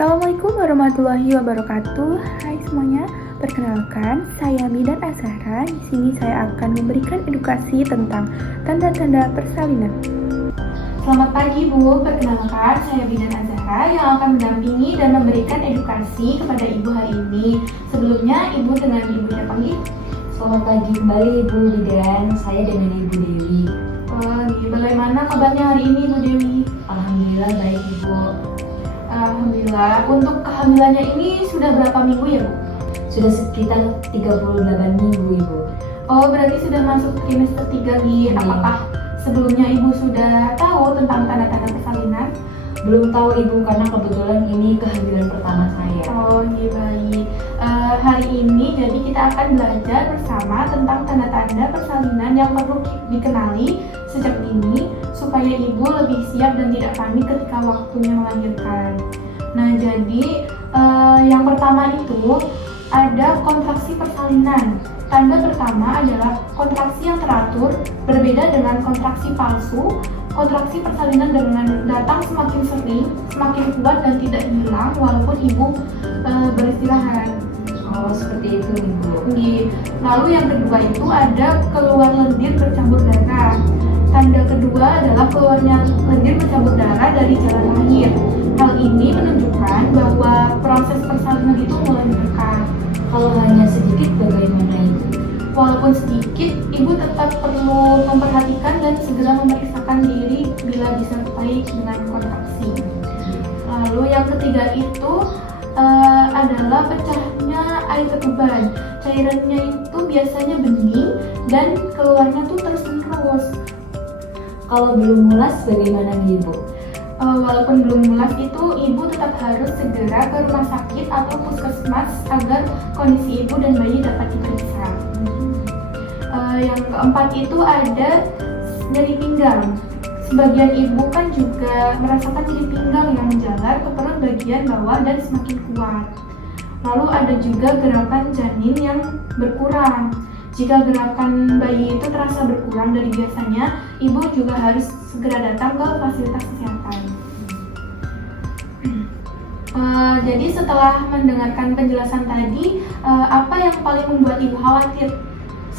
Assalamualaikum warahmatullahi wabarakatuh. Hai semuanya, perkenalkan saya Bidan Azhara. Di sini saya akan memberikan edukasi tentang tanda-tanda persalinan. Selamat pagi Bu, perkenalkan saya Bidan Azhara yang akan mendampingi dan memberikan edukasi kepada Ibu hari ini. Sebelumnya Ibu dengan Ibu saya panggil. Selamat pagi kembali Ibu Bidan, saya dengan Ibu Dewi. Bagaimana kabarnya hari ini Bu Dewi? Alhamdulillah baik Ibu. Alhamdulillah. Untuk kehamilannya ini sudah berapa minggu ya Bu? Sudah sekitar 38 minggu Ibu. Oh, berarti sudah masuk trimester 3 nih. Apakah sebelumnya Ibu sudah tahu tentang tanda-tanda persalinan? Belum tahu Ibu karena kebetulan ini kehamilan pertama saya. Oh, iya baik. Hari ini jadi kita akan belajar bersama tentang tanda-tanda persalinan yang perlu dikenali sejak dini supaya Ibu lebih siap dan tidak panik ketika waktunya melahirkan. Nah, jadi yang pertama itu ada kontraksi persalinan. Tanda pertama adalah kontraksi yang teratur, berbeda dengan kontraksi palsu. Kontraksi persalinan dengan datang semakin sering, semakin kuat dan tidak hilang walaupun Ibu beristirahat. Oh, seperti itu Ibu. Lalu yang kedua itu ada keluar lendir bercampur darah. Tanda kedua adalah keluarnya lendir bercampur darah dari jalan lahir. Hal ini menunjukkan bahwa proses persalinan itu mulai mendekat. Kalau hanya sedikit bagaimana Ibu? Walaupun sedikit, Ibu tetap perlu memperhatikan dan segera memeriksakan diri bila disertai dengan kontraksi. Lalu yang ketiga itu adalah pecahnya air ketuban. Cairannya itu biasanya bening dan keluarnya tuh terus-menerus. Kalau belum mulas bagaimana Ibu? Walaupun belum mulas itu, Ibu tetap harus segera ke rumah sakit atau puskesmas agar kondisi Ibu dan bayi dapat diperiksa. Yang keempat itu ada nyeri pinggang. Sebagian ibu kan juga merasakan nyeri pinggang yang menjalar ke perut bagian bawah dan semakin kuat. Lalu ada juga gerakan janin yang berkurang. Jika gerakan bayi itu terasa berkurang dari biasanya, ibu juga harus segera datang ke fasilitas kesehatan. Jadi setelah mendengarkan penjelasan tadi, apa yang paling membuat ibu khawatir?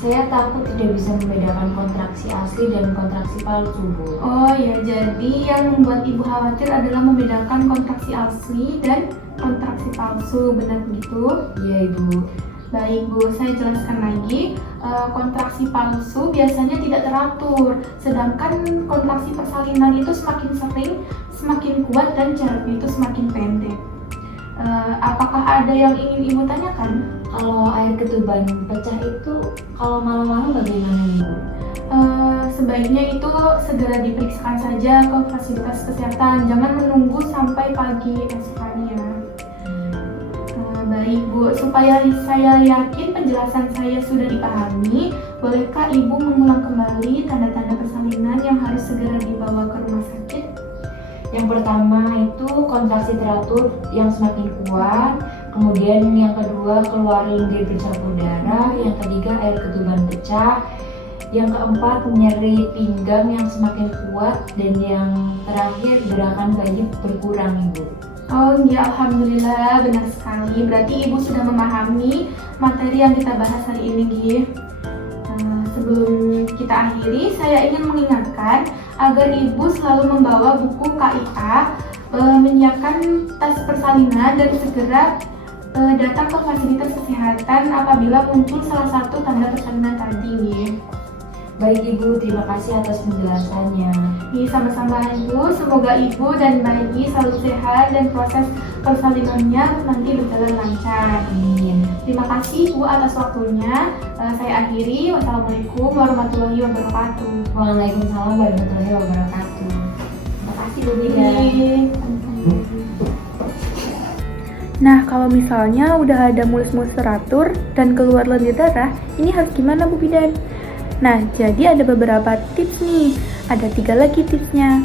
Saya takut tidak bisa membedakan kontraksi asli dan kontraksi palsu Bu. Oh ya, jadi yang membuat ibu khawatir adalah membedakan kontraksi asli dan kontraksi palsu, benar begitu? Iya Ibu. Baik Bu, saya jelaskan lagi. Kontraksi palsu biasanya tidak teratur, sedangkan kontraksi persalinan itu semakin sering, semakin kuat dan jaraknya itu semakin pendek. Apakah ada yang ingin Ibu tanyakan? Kalau air ketuban pecah itu kalau malam-malam bagaimana Ibu? Sebaiknya itu segera diperiksakan saja ke fasilitas kesehatan, jangan menunggu sampai pagi esok hari ya. Baik Bu, supaya saya yakin penjelasan saya sudah dipahami, bolehkah Ibu mengulang kembali tanda-tanda persalinan yang harus segera dibawa ke rumah sakit? Yang pertama itu kontraksi teratur yang semakin kuat, kemudian yang kedua keluar lendir bercampur darah, yang ketiga air ketuban pecah, yang keempat nyeri pinggang yang semakin kuat, dan yang terakhir gerakan bayi berkurang Ibu. Oh ya, alhamdulillah benar sekali. Berarti Ibu sudah memahami materi yang kita bahas hari ini, Gi. Sebelum kita akhiri, saya ingin mengingatkan agar Ibu selalu membawa buku KIA, menyiapkan tes persalinan dan segera datang ke fasilitas kesehatan apabila muncul salah satu tanda persalinan tadi, Gi. Baik Ibu, terima kasih atas penjelasannya. Sama-sama Ibu, semoga Ibu dan bayi selalu sehat dan proses persalinannya nanti berjalan lancar. Amin. Terima kasih Bu atas waktunya. Saya akhiri. Wassalamualaikum warahmatullahi wabarakatuh. Waalaikumsalam warahmatullahi wabarakatuh. Terima kasih Bu Bidan. Nah, kalau misalnya udah ada mulus-mulus teratur dan keluar lendir darah, ini harus gimana Bu Bidan? Nah, jadi ada beberapa tips nih. Ada 3 lagi tipsnya.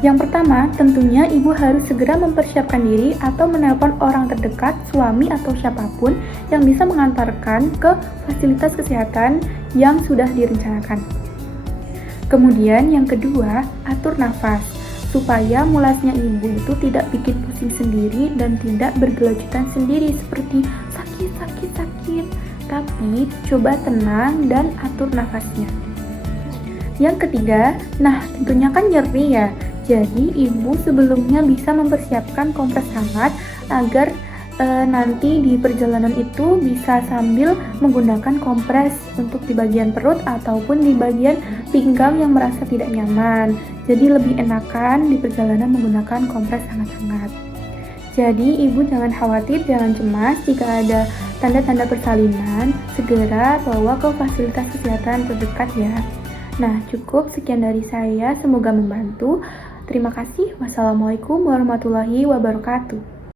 Yang pertama, tentunya Ibu harus segera mempersiapkan diri atau menelpon orang terdekat, suami atau siapapun yang bisa mengantarkan ke fasilitas kesehatan yang sudah direncanakan. Kemudian yang kedua, atur nafas. supaya mulasnya ibu itu tidak bikin pusing sendiri dan tidak bergelanjutan sendiri seperti sakit. Tapi coba tenang dan atur nafasnya. Yang ketiga, nah tentunya kan nyeri ya. Jadi ibu sebelumnya bisa mempersiapkan kompres hangat agar nanti di perjalanan itu bisa sambil menggunakan kompres untuk di bagian perut ataupun di bagian pinggang yang merasa tidak nyaman. Jadi lebih enakan di perjalanan menggunakan kompres hangat-hangat. Jadi ibu jangan khawatir, jangan cemas jika ada tanda-tanda persalinan, segera bawa ke fasilitas kesehatan terdekat ya. Nah, cukup sekian dari saya, semoga membantu. Terima kasih. Wassalamualaikum warahmatullahi wabarakatuh.